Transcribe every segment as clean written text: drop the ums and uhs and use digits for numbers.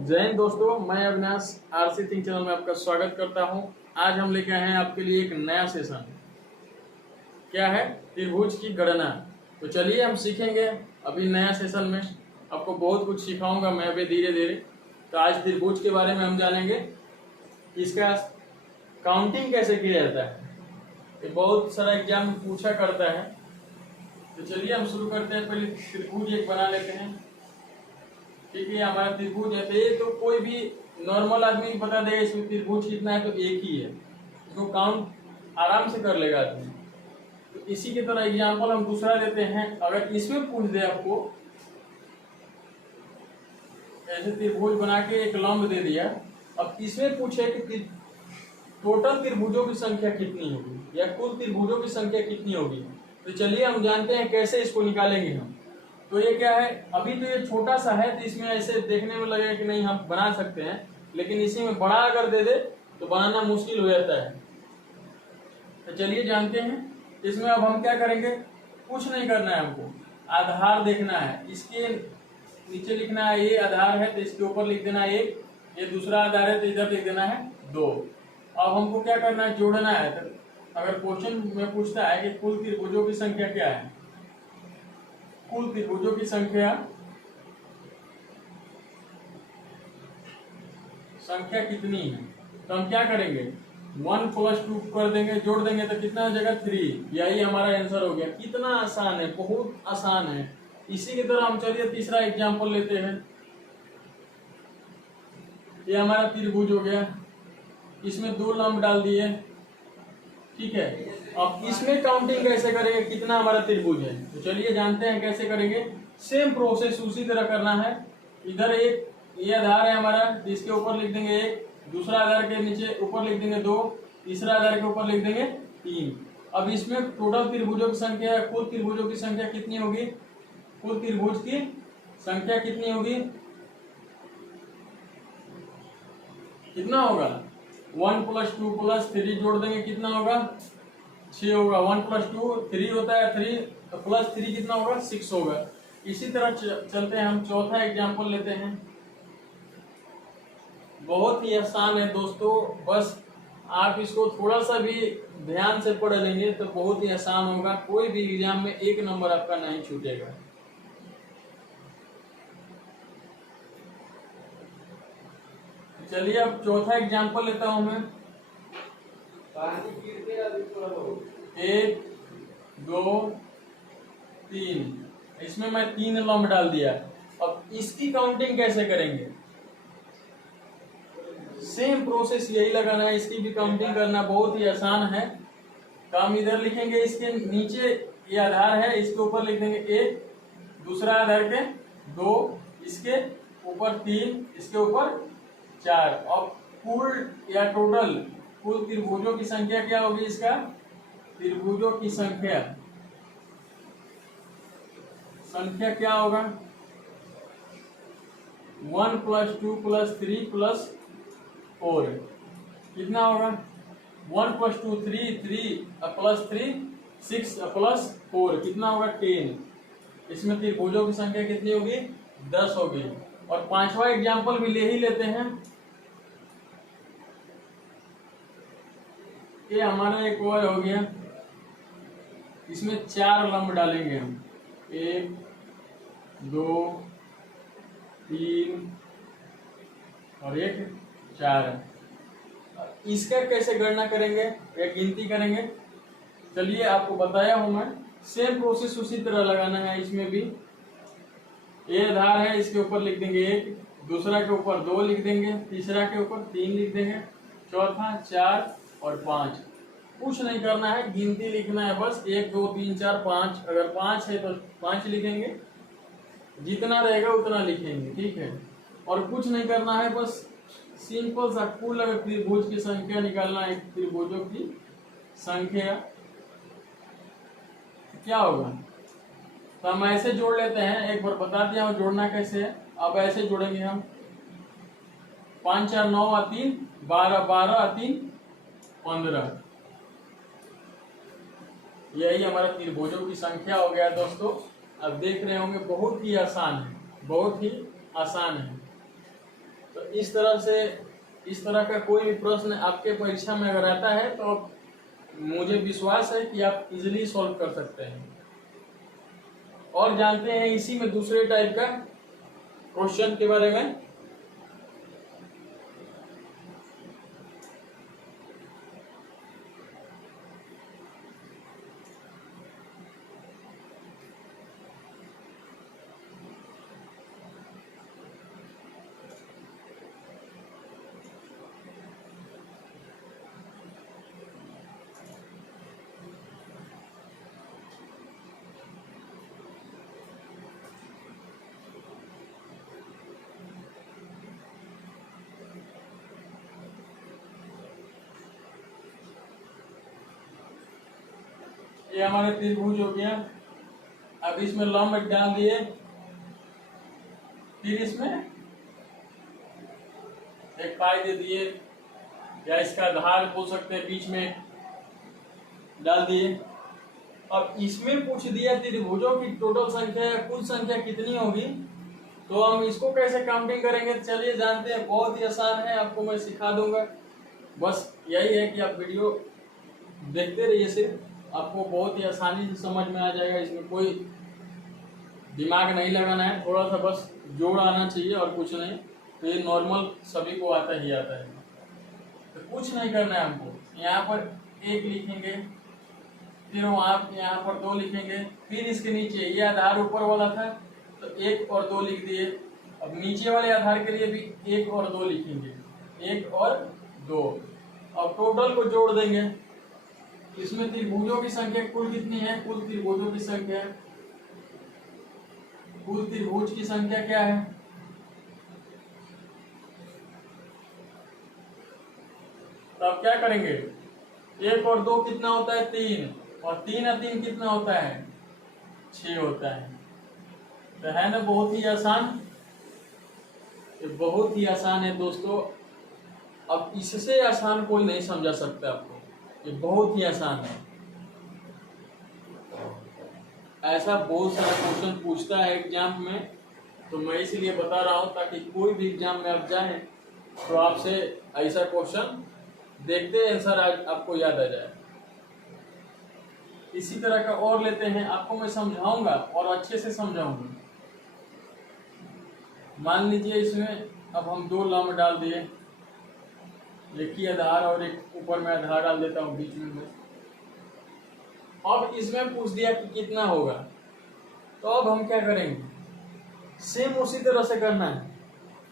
जय हिंद दोस्तों, मैं अविनाश आरसी थिंक चैनल में आपका स्वागत करता हूं। आज हम लेके आए हैं आपके लिए एक नया सेशन। क्या है? त्रिभुज की गणना। तो चलिए हम सीखेंगे अभी नया सेशन में। आपको बहुत कुछ सिखाऊंगा मैं अभी धीरे धीरे। तो आज त्रिभुज के बारे में हम जानेंगे, इसका काउंटिंग कैसे किया जाता है। ये बहुत सारा एग्जाम में पूछा करता है। तो चलिए हम शुरू करते हैं। पहले त्रिभुज एक बना लेते हैं। ठीक है, हमारा त्रिभुज है। तो ये तो कोई भी नॉर्मल आदमी बता देगा इसमें त्रिभुज कितना है, तो एक ही है। इसको काउंट आराम से कर लेगा आदमी। तो इसी की तरह एग्जांपल हम दूसरा देते हैं। अगर इसमें पूछ दे आपको, ऐसे त्रिभुज बना के एक लंब दे दिया, अब इसमें पूछे कि टोटल त्रिभुजों की संख्या कितनी होगी या कुल त्रिभुजों की संख्या कितनी होगी। तो चलिए हम जानते हैं कैसे इसको निकालेंगे हम। तो ये क्या है, अभी तो ये छोटा सा है, तो इसमें ऐसे देखने में लगेगा कि नहीं हम बना सकते हैं, लेकिन इसी में बड़ा अगर दे दे तो बनाना मुश्किल हो जाता है। तो चलिए जानते हैं। इसमें अब हम क्या करेंगे, कुछ नहीं करना है हमको, आधार देखना है। इसके नीचे लिखना है ये आधार है, तो इसके ऊपर लिख देना है एक, ये दूसरा आधार है तो इधर लिख देना है 2। अब हमको क्या करना है, जोड़ना है। तो अगर क्वेश्चन में पूछता है कि कुल त्रिभुजों की संख्या क्या है, कुल त्रिभुजों की संख्या कितनी है, तो हम क्या करेंगे, 1 + 2 कर देंगे, जोड़ देंगे तो कितना हो जाएगा 3। यही हमारा आंसर हो गया। कितना आसान है, बहुत आसान है। इसी की तरह हम चलिए तीसरा एग्जांपल लेते हैं। ये हमारा त्रिभुज हो गया, इसमें 2 लंब डाल दिए। ठीक है, अब इसमें काउंटिंग कैसे करेंगे, कितना हमारा त्रिभुज है। तो चलिए जानते हैं कैसे करेंगे। सेम प्रोसेस उसी तरह करना है। इधर एक ये आधार है हमारा, इसके ऊपर लिख देंगे 1, दूसरा आधार के नीचे ऊपर लिख देंगे 2, तीसरा आधार के ऊपर लिख देंगे 3। अब इसमें टोटल त्रिभुजों की संख्या, कुल त्रिभुजों की संख्या कितनी होगी, कुल त्रिभुज की संख्या कितनी होगी, कितना होगा, 1 + 2 + 3 जोड़ देंगे, कितना होगा 6 होगा। 1 + 2 3 होता है, 3 तो +3 कितना होगा 6 होगा। इसी तरह चलते हैं हम चौथा एग्जांपल लेते हैं। बहुत ही आसान है दोस्तों, बस आप इसको थोड़ा सा भी ध्यान से पढ़ लेंगे तो बहुत ही आसान होगा। कोई भी एग्जाम में 1 नंबर आपका नहीं छूटेगा। चलिए अब चौथा एग्जांपल लेता हूं मैं। 1 2 3, इसमें मैं 3 लंब डाल दिया। अब इसकी काउंटिंग कैसे करेंगे, सेम प्रोसेस यही लगाना है। इसकी भी काउंटिंग करना बहुत ही आसान है। तो हम इधर लिखेंगे, इसके नीचे ये आधार है, इसके ऊपर लिख देंगे 1, दूसरा आधार के 2, इसके ऊपर 3, इसके ऊपर 4। और कुल या टोटल कुल त्रिभुजों की संख्या क्या होगी, इसका त्रिभुजों की संख्या क्या होगा, 1 + 2 + 3 + 4 कितना होगा, 1 + 2 3, 3 + 3 6 + 4 कितना होगा 10। इसमें त्रिभुजों की संख्या कितनी होगी, 10 होगी। और पांचवा एग्जांपल भी ले ही लेते हैं। ये हमारा एक और हो गया, इसमें 4 लंब डालेंगे हम, 1 2 3 और 1 4। इसका कैसे गणना करेंगे या गिनती करेंगे, चलिए आपको बताया हूं मैं। सेम प्रोसेस उसी तरह लगाना है। इसमें भी ये आधार है, इसके ऊपर लिख देंगे 1, दूसरा के ऊपर 2 लिख देंगे, तीसरा के ऊपर 3 लिख देंगे, चौथा 4 और 5। कुछ नहीं करना है, गिनती लिखना है बस, 1 2 3 4 5। अगर 5 है तो 5 लिखेंगे, जितना रहेगा उतना लिखेंगे। ठीक है, और कुछ नहीं करना है, बस सिंपल सा कुल अगर त्रिभुज की संख्या निकालना है, त्रिभुजों की संख्या क्या होगा। तो हम ऐसे जोड़ लेते हैं, एक बार बता दिया हूं जोड़ना कैसे है। अब ऐसे जोड़ेंगे हम, 5 4 9 और 3 12, 12 और 3 15। यही हमारा त्रिभुजों की संख्या हो गया दोस्तों। अब देख रहे होंगे बहुत ही आसान है, बहुत ही आसान है। तो तो इस तरह का कोई भी प्रश्न आपके परीक्षा में अगर आता है तो मुझे विश्वास है कि आप इजीली सॉल्व कर सकते हैं। और जानते हैं इसी में दूसरे टाइप का क्वेश्चन के बारे में। ये हमारे त्रिभुज हो गया। अब इसमें लंब डाल दिए, फिर इसमें एक पाई दे दिए, या इसका आधार बोल सकते हैं, बीच में डाल दिए। अब इसमें पूछ दिया त्रिभुजों की टोटल संख्या या कुल संख्या कितनी होगी, तो हम इसको कैसे काउंटिंग करेंगे चलिए जानते हैं। बहुत ही आसान है, आपको मैं सिखा दूंगा। बस यही है कि आप वीडियो देखते रहिए, सिर्फ आपको बहुत ही आसानी से समझ में आ जाएगा। इसमें कोई दिमाग नहीं लगाना है, थोड़ा सा बस जोड़ आना चाहिए और कुछ नहीं। तो ये नॉर्मल सभी को आता ही आता है, तो कुछ नहीं करना है हमको। यहाँ पर 1 लिखेंगे, फिर वहाँ यहाँ पर 2 लिखेंगे, फिर इसके नीचे ये आधार ऊपर वाला था तो 1 और 2 लिख दिए। अब नीचे वाले आधार के लिए भी 1 और 2 लिखेंगे, 1 और 2। अब टोटल को जोड़ देंगे। इसमें त्रिभुजों की संख्या कुल कितनी है, कुल त्रिभुजों की संख्या, कुल त्रिभुज की संख्या क्या है, तो अब क्या करेंगे, 1 और 2 कितना होता है, 3, और 3 और 3 कितना होता है, 6 होता है। तो है ना बहुत ही आसान, ये बहुत ही आसान है दोस्तों। अब इससे आसान कोई नहीं समझा सकता आपको, ये बहुत ही आसान है। ऐसा बहुत सारा क्वेश्चन पूछता है एग्जाम में, तो मैं इसलिए बता रहा हूँ ताकि कोई भी एग्जाम में आप जाएं तो आपसे ऐसा क्वेश्चन देखते आंसर आपको याद आ जाए। इसी तरह का और लेते हैं, आपको मैं समझाऊंगा और अच्छे से समझाऊंगा। मान लीजिए इसमें अब हम 2 लंब डाल दिए, एक ही आधार और एक ऊपर में आधार डाल देता हूँ बीच में। अब इसमें पूछ दिया कि कितना होगा, तो अब हम क्या करेंगे, सेम उसी तरह से करना है,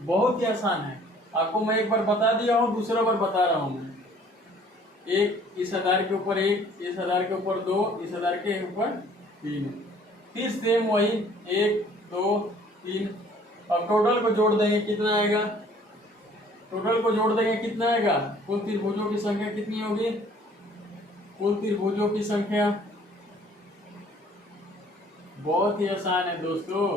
बहुत ही आसान है। आपको मैं एक बार बता दिया हूँ, दूसरा बार बता रहा हूँ मैं। एक इस आधार के ऊपर 1, इस आधार के ऊपर 2, इस आधार के ऊपर 3, फिर सेम वही 1 2 3। अब टोटल को जोड़ देंगे, कितना आएगा, टोटल को जोड़ देंगे कितना आएगा, कुल त्रिभुजों की संख्या कितनी होगी, कुल त्रिभुजों की संख्या। बहुत ही आसान है दोस्तों,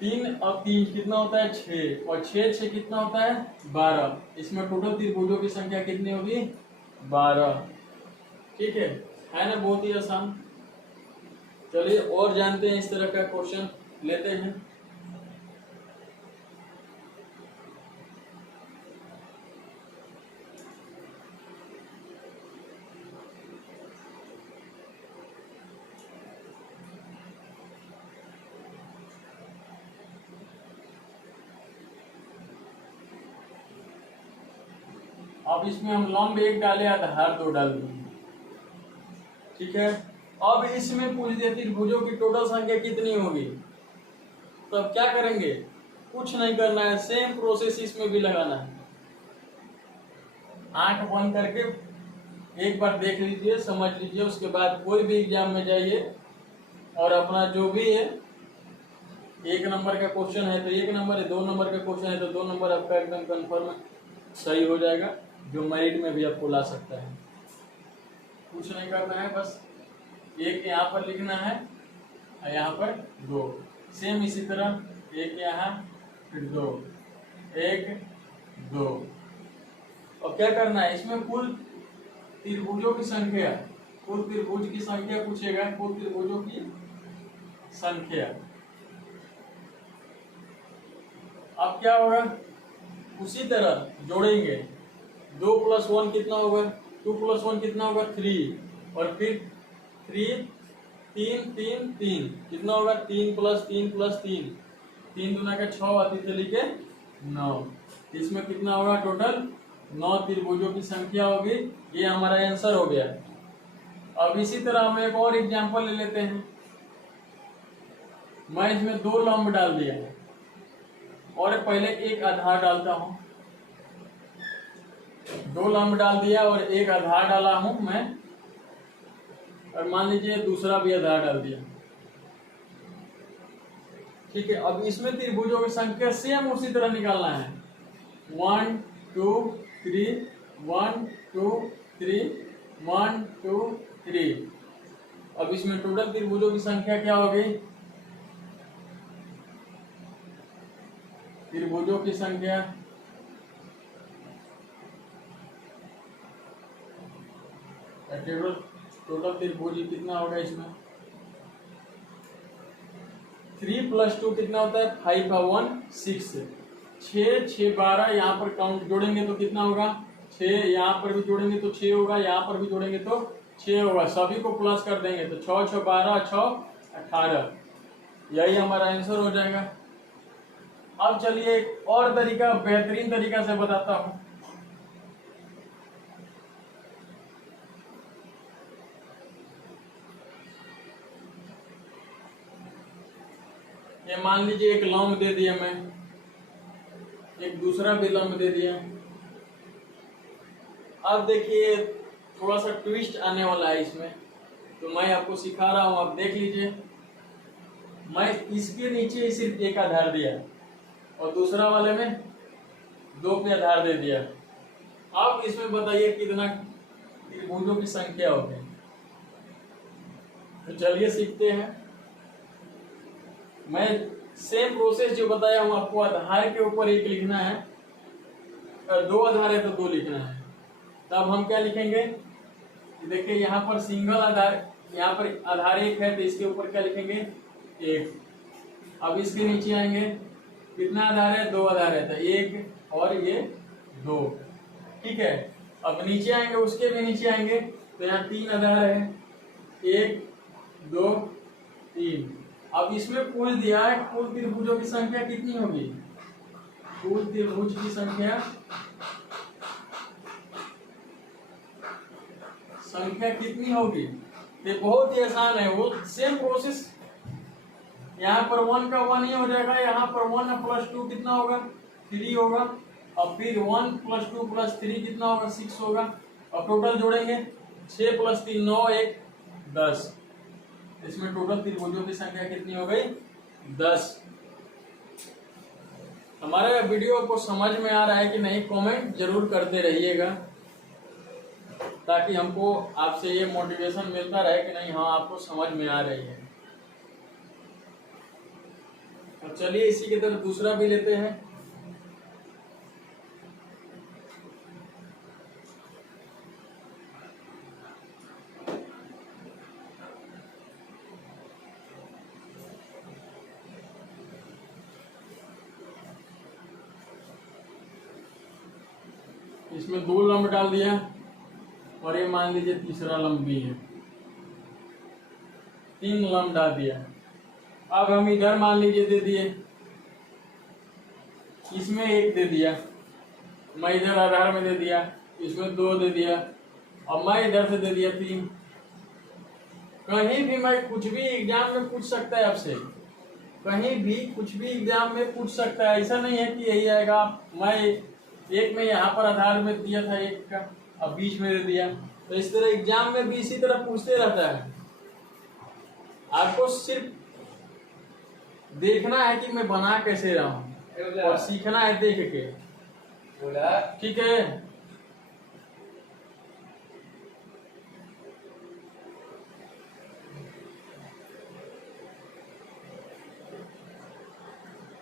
3 और 3 कितना होता है, 6, और 6 6 कितना होता है, 12। इसमें टोटल त्रिभुजों की संख्या कितनी होगी, 12। ठीक है ना, बहुत ही आसान। चलिए और जानते हैं, इस तरह का क्वेश्चन लेते हैं। अब इसमें हम लंब 1 डाले, आधार 2 डाल देंगे। ठीक है, अब इसमें पूछ दिया त्रिभुजों की टोटल संख्या कितनी होगी, तो अब क्या करेंगे, कुछ नहीं करना है, सेम प्रोसेस इसमें भी लगाना है। आंख बंद करके एक बार देख लीजिए, समझ लीजिए, उसके बाद कोई भी एग्जाम में जाइए और अपना जो भी है, 1 नंबर का क्वेश्चन है तो 1 नंबर है, 2 नंबर का क्वेश्चन है तो 2 नंबर आपका एकदम कंफर्म सही हो जाएगा, जो मेरिट में भी आपको ला सकता है। कुछ नहीं करना है, बस 1 यहाँ पर लिखना है और यहाँ पर 2, सेम इसी तरह 1 यहाँ, फिर 2, 1 2। और क्या करना है, इसमें कुल त्रिभुजों की संख्या, कुल त्रिभुज की संख्या पूछेगा, कुल त्रिभुजों की संख्या। अब क्या होगा, उसी तरह जोड़ेंगे, 2 + 1 कितना होगा, 2 + 1 कितना होगा 3, और फिर 3 3 3 3 कितना होगा 3 + 3 + 3 3 दूना का 6 आती चली के 9। इसमें कितना होगा टोटल 9 त्रिभुजों की संख्या होगी। ये हमारा आंसर हो गया। अब इसी तरह हम एक और एग्जांपल ले लेते हैं। मैं इसमें 2 लंब डाल दिया और पहले एक आधार डालता हूं। 2 लंब डाल दिया और एक आधार डाला हूं मैं, और मान लीजिए दूसरा भी आधार डाल दिया। ठीक है, अब इसमें त्रिभुजों की संख्या सेम उसी तरह निकालना है। 1 2 3 1 2 3 1 2 3। अब इसमें टोटल त्रिभुजों की संख्या क्या होगी, त्रिभुजों की संख्या टोटल त्रिभुज कितना होगा इसमें, 3 + 2 कितना होता है 5 और 1 6 6 6 12। यहाँ पर काउंट जोड़ेंगे तो कितना होगा 6, यहाँ पर भी जोड़ेंगे तो 6 होगा, यहाँ पर भी जोड़ेंगे तो 6 होगा, सभी को प्लस कर देंगे तो 6 6 12 6 18। यही हमारा आंसर हो जाएगा। अब चलिए एक और तरीका, बेहतरीन तरीका से बताता हूं। ये मान लीजिए एक लंब दे दिया मैं, एक दूसरा भी लंब दे दिया। अब देखिए थोड़ा सा ट्विस्ट आने वाला है इसमें, तो मैं आपको सिखा रहा हूं, आप देख लीजिए। मैं इसके नीचे सिर्फ एक आधार दिया और दूसरा वाले में 2 पे आधार दे दिया। अब इसमें बताइए कितना त्रिभुजों की संख्या होगी। तो चलिए सीखते हैं। मैं सेम प्रोसेस जो बताया हूं आपको, आधार के ऊपर 1 लिखना है और 2 आधार है तो 2 लिखना है। तब हम क्या लिखेंगे, देखिए यहाँ पर सिंगल आधार, यहाँ पर आधार 1 है तो इसके ऊपर क्या लिखेंगे 1। अब इसके नीचे आएंगे, कितना आधार है 2 आधार है तो 1 और ये 2। ठीक है, अब नीचे आएंगे, उसके भी नीचे आएंगे तो यहाँ 3 आधार है, 1 2 3। अब इसमें कुल दिया है, कुल त्रिभुजों की संख्या कितनी होगी, कुल त्रिभुज की संख्या कितनी होगी। ये बहुत ही आसान है, वो सेम प्रोसेस। यहाँ पर 1 का 1 ही हो जाएगा, यहाँ पर 1 + 2 कितना होगा 3 होगा, और फिर 1 + 2 + 3 कितना होगा 6 होगा, और टोटल जोड़ेंगे 6 + 3 9 1 10। इसमें टोटल त्रिभुजों की संख्या कितनी हो गई 10। हमारे वीडियो को समझ में आ रहा है कि नहीं, कमेंट जरूर करते रहिएगा, ताकि हमको आपसे ये मोटिवेशन मिलता रहे कि नहीं हाँ आपको समझ में आ रही है। तो चलिए इसी की तरह दूसरा भी लेते हैं। इसमें 2 लंब डाल दिया और ये मान लीजिए तीसरा लंब भी है, 3 लंब डाल दिया। अब हम इधर मान लीजिए दे दिए, इसमें 1 दे दिया, मैं इधर आधार में दे दिया, इसमें 2 दे दिया, और मैं इधर से दे दिया 3। कहीं भी मैं कुछ भी एग्जाम में पूछ सकता है आपसे, कहीं भी कुछ भी एग्जाम में पूछ सकता है। ऐसा नहीं है कि यही आएगा। मैं एक में यहाँ पर आधार में दिया था 1 का, अब बीच में दे दिया, तो इस तरह एग्जाम में भी इसी तरह पूछते रहता है। आपको सिर्फ देखना है कि मैं बना कैसे रहा हूँ और सीखना है देख के। ठीक है।